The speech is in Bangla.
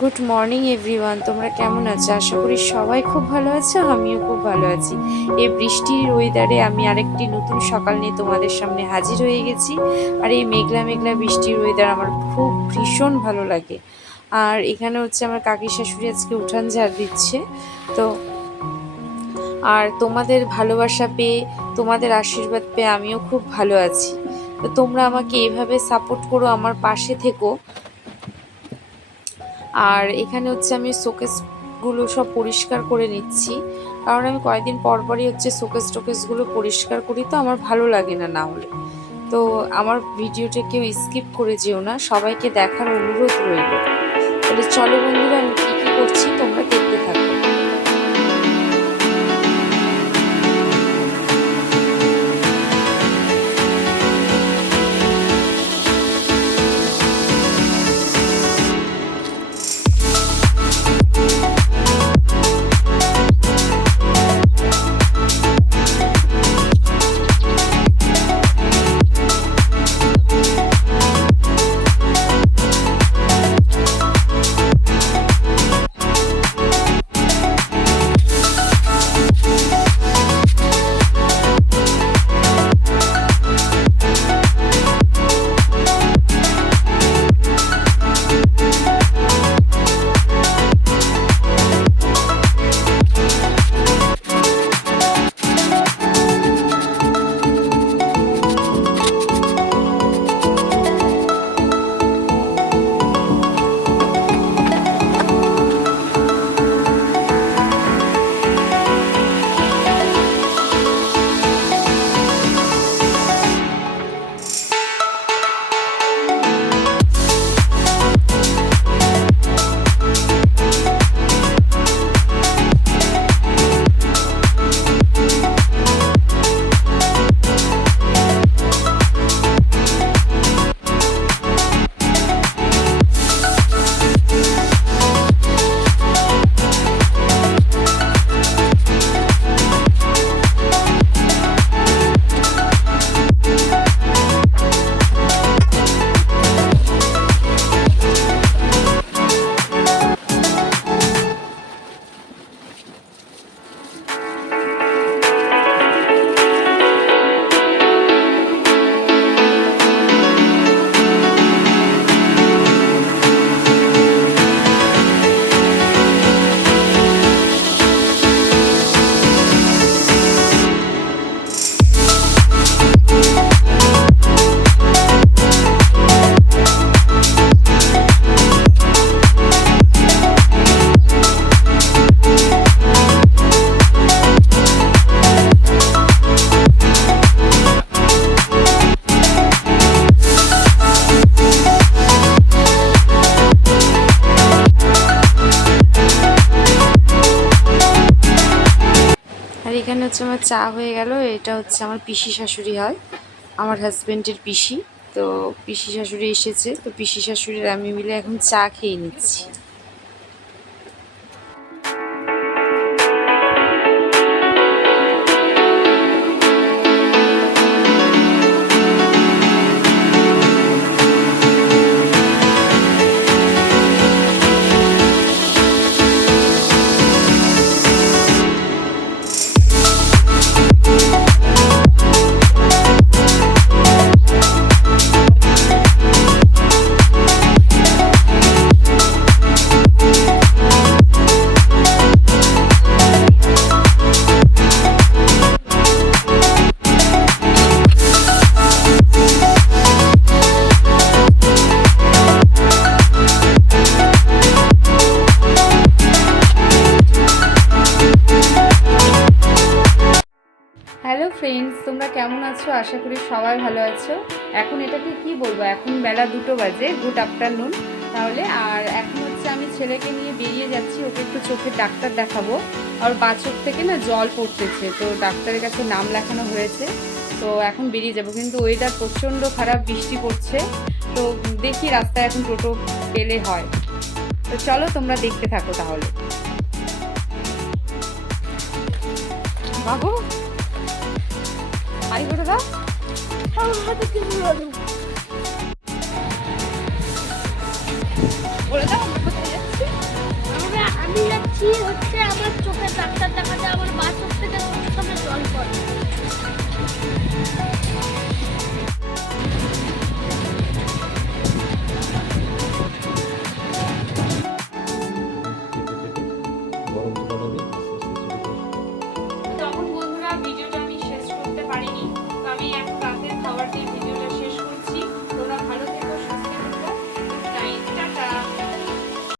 গুড মর্নিং এভরিওয়ান, তোমরা কেমন আছো? আশা করি সবাই খুব ভালো আছো, আমিও খুব ভালো আছি। এই বৃষ্টির ওয়েদারে আমি আরেকটি নতুন সকাল নিয়ে তোমাদের সামনে হাজির হয়ে গেছি। আর এই মেঘলা মেঘলা বৃষ্টির ওয়েদার আমার খুব ভীষণ ভালো লাগে। আর এখানে হচ্ছে আমার কাকি শাশুড়ি আজকে উঠান ঝাড় দিচ্ছে। তো আর তোমাদের ভালোবাসা পেয়ে, তোমাদের আশীর্বাদ পেয়ে আমিও খুব ভালো আছি। তো তোমরা আমাকে এভাবে সাপোর্ট করো, আমার পাশে থেকো। আর এখানে হচ্ছে আমি শোকেসগুলো সব পরিষ্কার করে নিচ্ছি, কারণ আমি কয়েকদিন পর পরই হচ্ছে টোকেসগুলো পরিষ্কার করি, তো আমার ভালো লাগে না না হলে। তো আমার ভিডিওটা কেউ স্কিপ করে যেও না, সবাইকে দেখার অনুরোধ রইল। তাহলে চলো বন্ধুরা, আমি কী কী করছি তোমরা দেখতে থাকো। আর এখানে হচ্ছে আমার চা হয়ে গেল। এটা হচ্ছে আমার পিসি শাশুড়ি হয়, আমার হাজব্যান্ডের পিসি। তো পিসি শাশুড়ি এসেছে, তো পিসি শাশুড়ির আমি মিলে এখন চা খেয়ে নিচ্ছি। হ্যালো ফ্রেন্ডস, তোমরা কেমন আছো? আশা করি সবাই ভালো আছো। এখন এটাকে কি বলবো, এখন বেলা 2টো বাজে। গুড আফটারনুন তাহলে। আর এখন হচ্ছে আমি ছেলেকে নিয়ে বেরিয়ে যাচ্ছি, ওকে একটু চোখের ডাক্তার দেখাবো। আর বাঁ চোখ থেকে না জল পড়তেছে, তো ডাক্তারের কাছে নাম লেখানো হয়েছে। তো এখন বেরিয়ে যাব, কিন্তু ওয়েদার প্রচণ্ড খারাপ, বৃষ্টি পড়ছে। তো দেখি রাস্তায় এখন টোটো পেলে হয়। তো চলো তোমরা দেখতে থাকো তাহলে। বাবু আই করে দাও। বলে দাও আমরা কোথায় যাচ্ছি। কি হচ্ছে